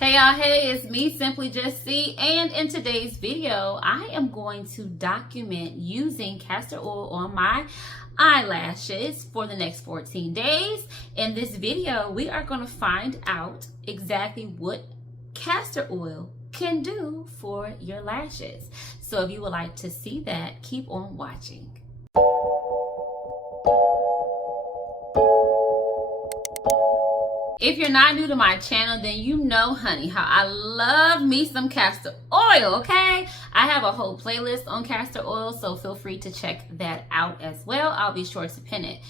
Hey y'all, hey, it's me, Simply Just C, and in today's video, I am going to document using castor oil on my eyelashes for the next 14 days. In this video, we are going to find out exactly what castor oil can do for your lashes. So if you would like to see that, keep on watching. If you're not new to my channel, then you know, honey, how I love me some castor oil, okay? I have a whole playlist on castor oil, so feel free to check that out as well. I'll be sure to pin it.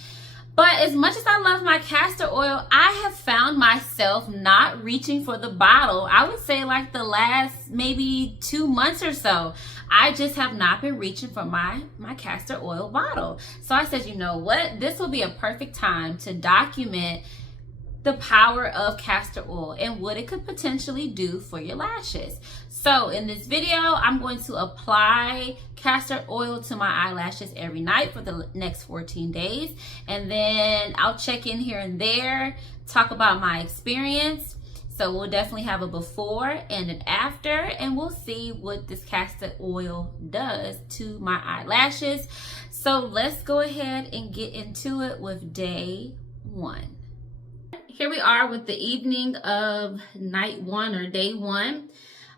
But as much as I love my castor oil, I have found myself not reaching for the bottle. I would say like the last maybe 2 months or so. I just have not been reaching for my castor oil bottle. So I said, you know what? This will be a perfect time to document the power of castor oil and what it could potentially do for your lashes. So in this video, I'm going to apply castor oil to my eyelashes every night for the next 14 days. And then I'll check in here and there, talk about my experience. So we'll definitely have a before and an after, and we'll see what this castor oil does to my eyelashes. So let's go ahead and get into it with day 1. Here we are with the evening of night 1 or day 1.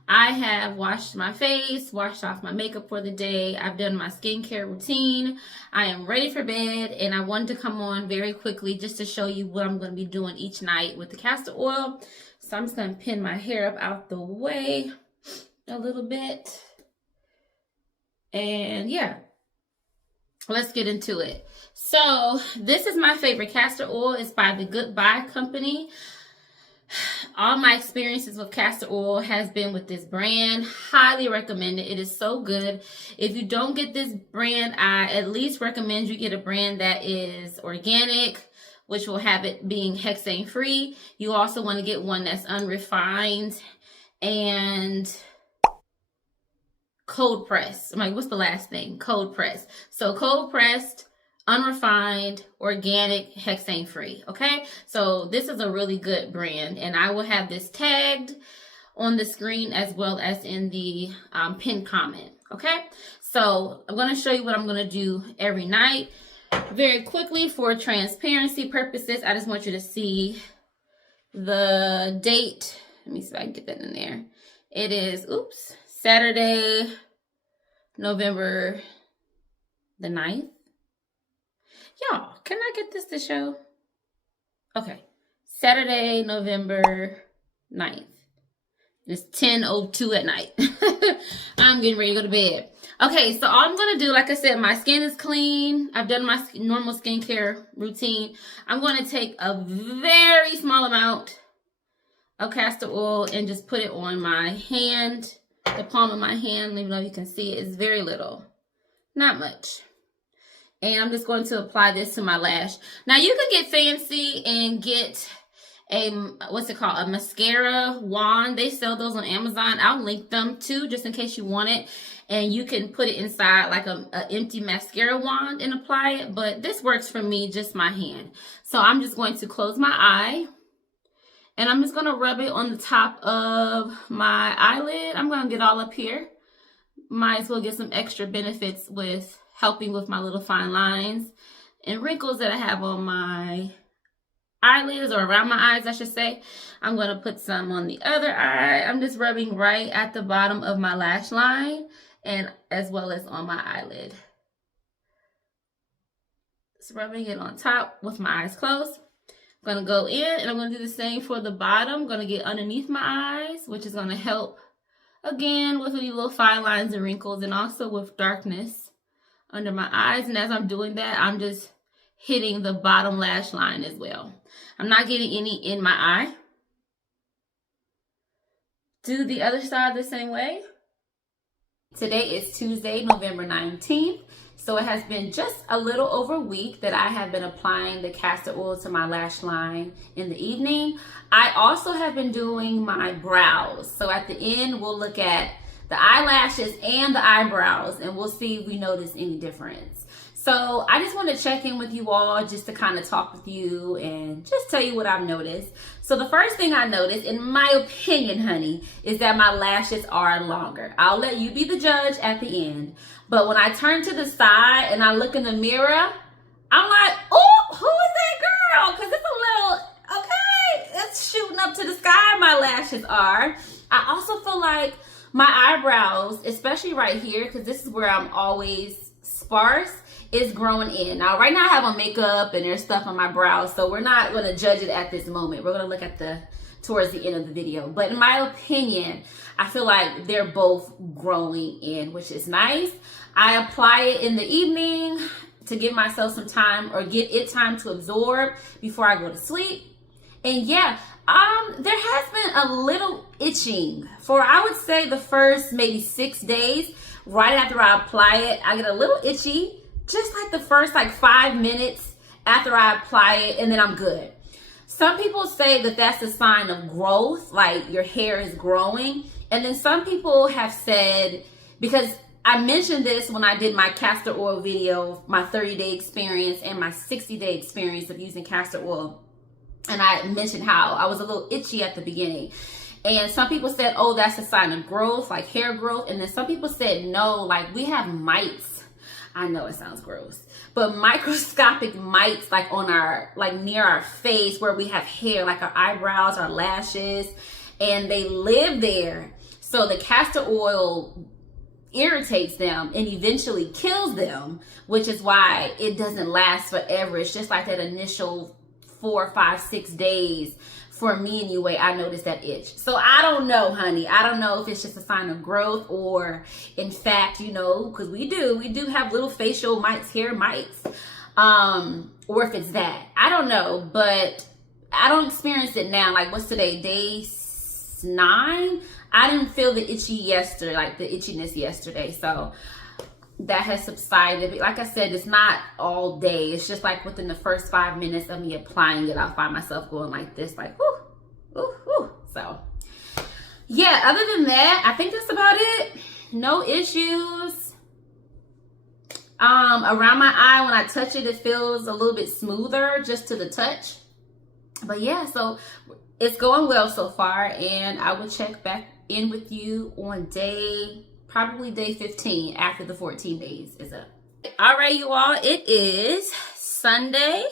I have washed my face, washed off my makeup for the day. I've done my skincare routine. I am ready for bed, and I wanted to come on very quickly just to show you what I'm going to be doing each night with the castor oil. So I'm just going to pin my hair up out the way a little bit. And yeah, let's get into it. So this is my favorite castor oil. It's by the Goodbye Company. All my experiences with castor oil has been with this brand. Highly recommend it. It is so good. If you don't get this brand, I at least recommend you get a brand that is organic, which will have it being hexane free. You also want to get one that's unrefined and cold pressed. I'm like, what's the last thing? Cold pressed. So cold pressed, unrefined, organic, hexane free. Okay, so this is a really good brand, and I will have this tagged on the screen as well as in the pinned comment. Okay, so I'm going to show you what I'm going to do every night very quickly for transparency purposes. I just want you to see the date. Let me see if I can get that in there. It is Saturday, November the 9th. Y'all, can I get this to show? Okay. Saturday, November 9th. It's 10:02 at night. I'm getting ready to go to bed. Okay, so all I'm going to do, like I said, my skin is clean. I've done my normal skincare routine. I'm going to take a very small amount of castor oil and just put it on my hand, the palm of my hand. Even though you can see it, it's very little. Not much. And I'm just going to apply this to my lash. Now you can get fancy and get a, what's it called? A mascara wand. They sell those on Amazon. I'll link them too, just in case you want it. And you can put it inside like an empty mascara wand and apply it. But this works for me, just my hand. So I'm just going to close my eye. And I'm just going to rub it on the top of my eyelid. I'm going to get all up here. Might as well get some extra benefits with helping with my little fine lines and wrinkles that I have on my eyelids, or around my eyes, I should say. I'm going to put some on the other eye. I'm just rubbing right at the bottom of my lash line and as well as on my eyelid. Just rubbing it on top with my eyes closed. I'm going to go in and I'm going to do the same for the bottom. I'm going to get underneath my eyes, which is going to help again with any little fine lines and wrinkles, and also with darkness under my eyes. And as I'm doing that, I'm just hitting the bottom lash line as well. I'm not getting any in my eye. Do the other side the same way. Today is Tuesday, November 19th. So it has been just a little over a week that I have been applying the castor oil to my lash line in the evening. I also have been doing my brows. So at the end, we'll look at the eyelashes and the eyebrows, and we'll see if we notice any difference. So I just want to check in with you all just to kind of talk with you and just tell you what I've noticed. So the first thing I noticed, in my opinion, honey, is that my lashes are longer. I'll let you be the judge at the end. But when I turn to the side and I look in the mirror, I'm like, oh, who is that girl? Because it's a little, okay, it's shooting up to the sky, my lashes are. I also feel like my eyebrows, especially right here, because this is where I'm always sparse, is growing in. Now, right now I have on makeup and there's stuff on my brows, so we're not going to judge it at this moment. We're going to look at towards the end of the video. But in my opinion, I feel like they're both growing in, which is nice. I apply it in the evening to give myself some time, or give it time to absorb before I go to sleep. And yeah, there has been a little itching for, I would say, the first maybe 6 days. Right after I apply it, I get a little itchy, just like the first 5 minutes after I apply it, and then I'm good. Some people say that that's a sign of growth, like your hair is growing. And then some people have said, because I mentioned this when I did my castor oil video, my 30-day experience and my 60-day experience of using castor oil. And I mentioned how I was a little itchy at the beginning. And some people said, oh, that's a sign of growth, like hair growth. And then some people said, no, like we have mites. I know it sounds gross, but microscopic mites on our, near our face where we have hair, like our eyebrows, our lashes, and they live there. So the castor oil irritates them and eventually kills them, which is why it doesn't last forever. It's just like that initial 4, 5, 6 days. For me anyway, I noticed that itch. So I don't know, honey. I don't know if it's just a sign of growth, or in fact, because we do have little facial mites, hair mites, or if it's that. I don't know, but I don't experience it now. What's today? Day 9? I didn't feel the itchy yesterday, the itchiness yesterday. So that has subsided. Like I said, it's not all day. It's just within the first 5 minutes of me applying it, I'll find myself going like this, whoo, whoo, whoo. So yeah, other than that, I think that's about it. No issues. Around my eye, when I touch it, it feels a little bit smoother just to the touch. But yeah, so it's going well so far, and I will check back in with you on probably day 15 after the 14 days is up. All right, you all, it is Sunday,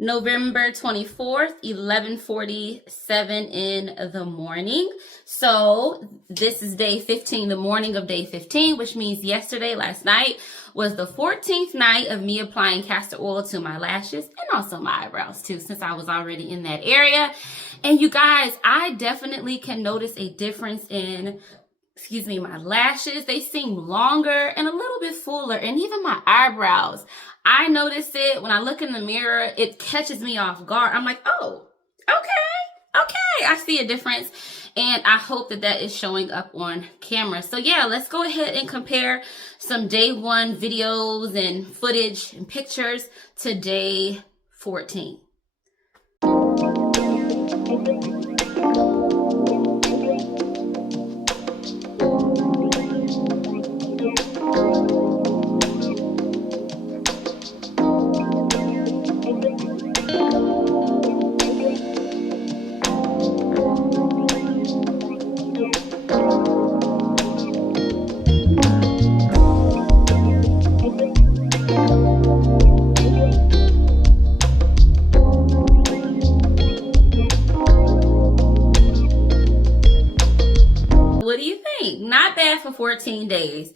November 24th, 11:47 in the morning. So this is day 15, the morning of day 15, which means last night, was the 14th night of me applying castor oil to my lashes and also my eyebrows too, since I was already in that area. And you guys, I definitely can notice a difference in my lashes. They seem longer and a little bit fuller, and even my eyebrows. I notice it when I look in the mirror. It catches me off guard. I'm like, oh, okay, I see a difference, and I hope that is showing up on camera. So yeah, let's go ahead and compare some day 1 videos and footage and pictures to day 14. What do you think? Not bad for 14 days.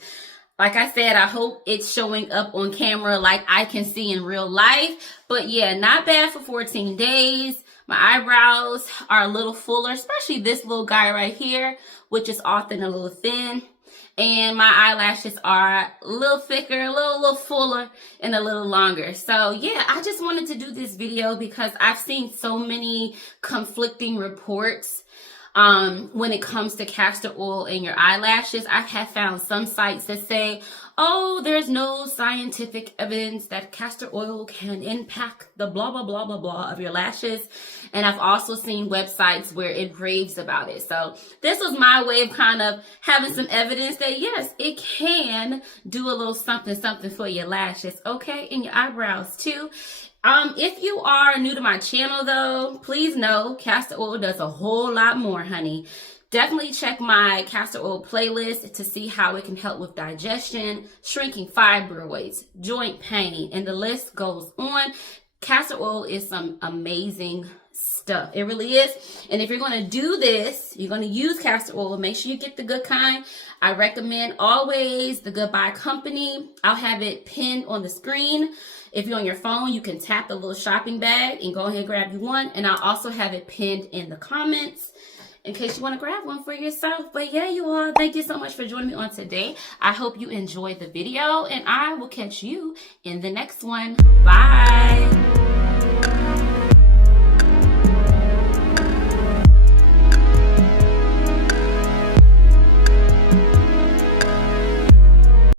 Like I said, I hope it's showing up on camera like I can see in real life. But yeah, not bad for 14 days. My eyebrows are a little fuller, especially this little guy right here, which is often a little thin. And my eyelashes are a little thicker, a little fuller, and a little longer. So yeah, I just wanted to do this video because I've seen so many conflicting reports when it comes to castor oil in your eyelashes. I have found some sites that say, oh, there's no scientific evidence that castor oil can impact the blah, blah, blah, blah, blah of your lashes. And I've also seen websites where it raves about it. So this was my way of kind of having some evidence that yes, it can do a little something, something for your lashes, okay? And your eyebrows too. If you are new to my channel though, please know castor oil does a whole lot more, honey. Definitely check my castor oil playlist to see how it can help with digestion, shrinking fibroids, joint pain, and the list goes on. Castor oil is some amazing stuff. It really is. And if you're going to do this, you're going to use castor oil, make sure you get the good kind. I recommend always the Goodbye Company. I'll have it pinned on the screen. If you're on your phone, you can tap the little shopping bag and go ahead and grab you one. And I'll also have it pinned in the comments in case you want to grab one for yourself. But yeah, you all, thank you so much for joining me on today. I hope you enjoyed the video, and I will catch you in the next one. Bye.